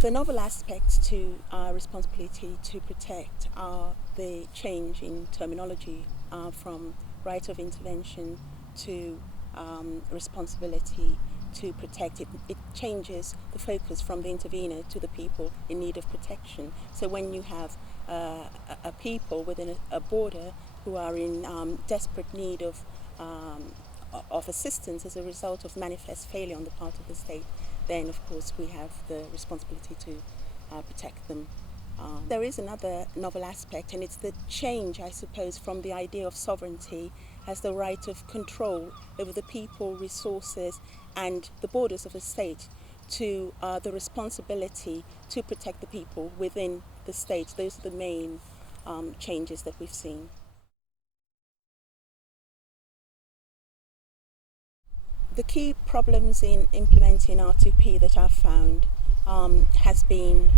The novel aspects to our responsibility to protect are the change in terminology from right of intervention to responsibility to protect. It changes the focus from the intervener to the people in need of protection. So when you have a people within a border who are in desperate need of assistance as a result of manifest failure on the part of the state, then of course we have the responsibility to protect them. There is another novel aspect, and it's the change, I suppose, from the idea of sovereignty as the right of control over the people, resources and the borders of a state to the responsibility to protect the people within the state. Those are the main changes that we've seen. The key problems in implementing R2P that I've found has been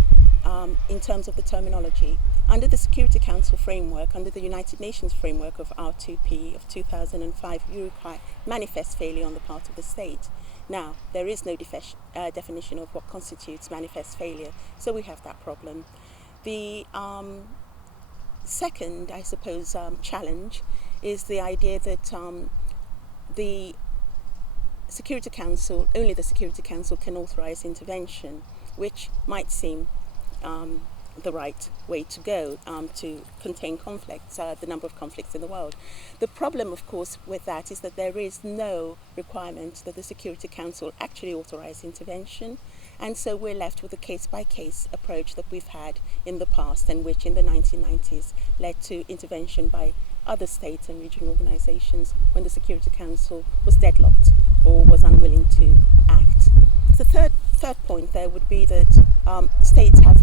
in terms of the terminology. Under the Security Council framework, under the United Nations framework of R2P of 2005, you require manifest failure on the part of the state. Now, there is no definition of what constitutes manifest failure, so we have that problem. The second, I suppose, challenge is the idea that the Security Council, only the Security Council can authorize intervention, which might seem the right way to go to contain conflicts, the number of conflicts in the world. The problem, of course, with that is that there is no requirement that the Security Council actually authorize intervention, and so we're left with a case-by-case approach that we've had in the past, and which in the 1990s led to intervention by other states and regional organizations when the Security Council was deadlocked or was unwilling to act. The third point there would be that states have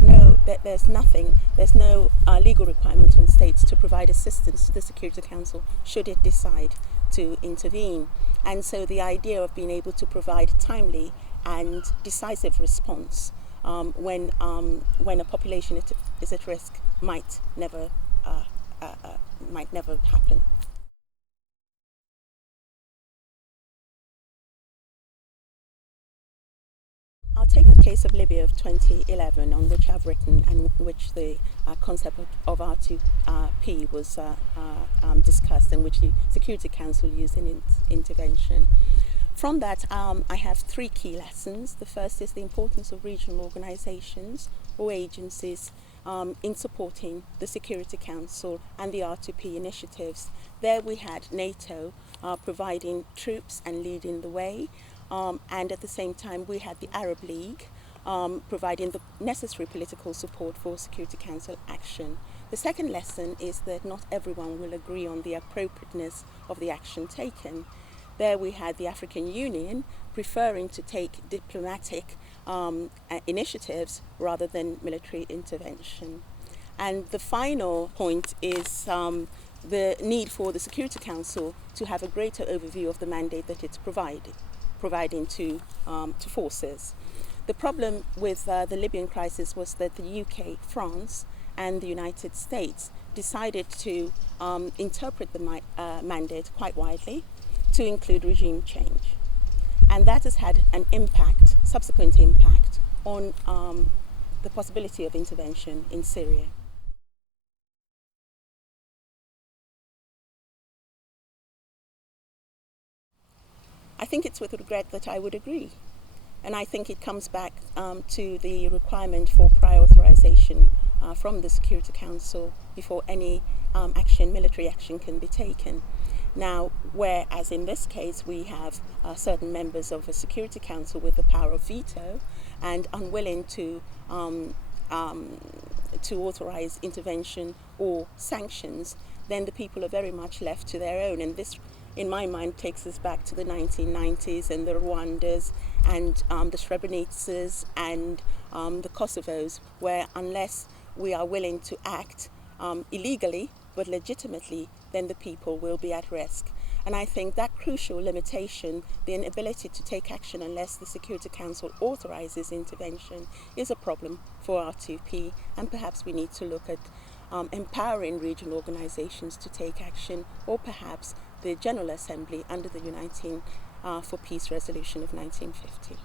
there's no legal requirement on states to provide assistance to the Security Council should it decide to intervene. And so the idea of being able to provide timely and decisive response when a population is at risk might never happen. I'll take the case of Libya of 2011, on which I've written, and which the concept of R2P was discussed, and which the Security Council used in its intervention. From that, I have three key lessons. The first is the importance of regional organizations or agencies in supporting the Security Council and the R2P initiatives. There we had NATO providing troops and leading the way. And at the same time, we had the Arab League providing the necessary political support for Security Council action. The second lesson is that not everyone will agree on the appropriateness of the action taken. There we had the African Union preferring to take diplomatic initiatives rather than military intervention. And the final point is the need for the Security Council to have a greater overview of the mandate that it's providing to forces. The problem with the Libyan crisis was that the UK, France and the United States decided to interpret the mandate quite widely to include regime change. And that has had an impact, subsequent impact, on the possibility of intervention in Syria. I think it's with regret that I would agree. And I think it comes back to the requirement for prior authorization from the Security Council before any military action can be taken. Now, whereas in this case we have certain members of a Security Council with the power of veto and unwilling to authorize intervention or sanctions, then the people are very much left to their own. And this, in my mind, takes us back to the 1990s and the Rwandas and the Srebrenicas and the Kosovos, where unless we are willing to act illegally but legitimately, then the people will be at risk. And I think that crucial limitation, the inability to take action unless the Security Council authorizes intervention, is a problem for R2P, and perhaps we need to look at empowering regional organizations to take action, or perhaps the General Assembly under the Uniting for Peace Resolution of 1950.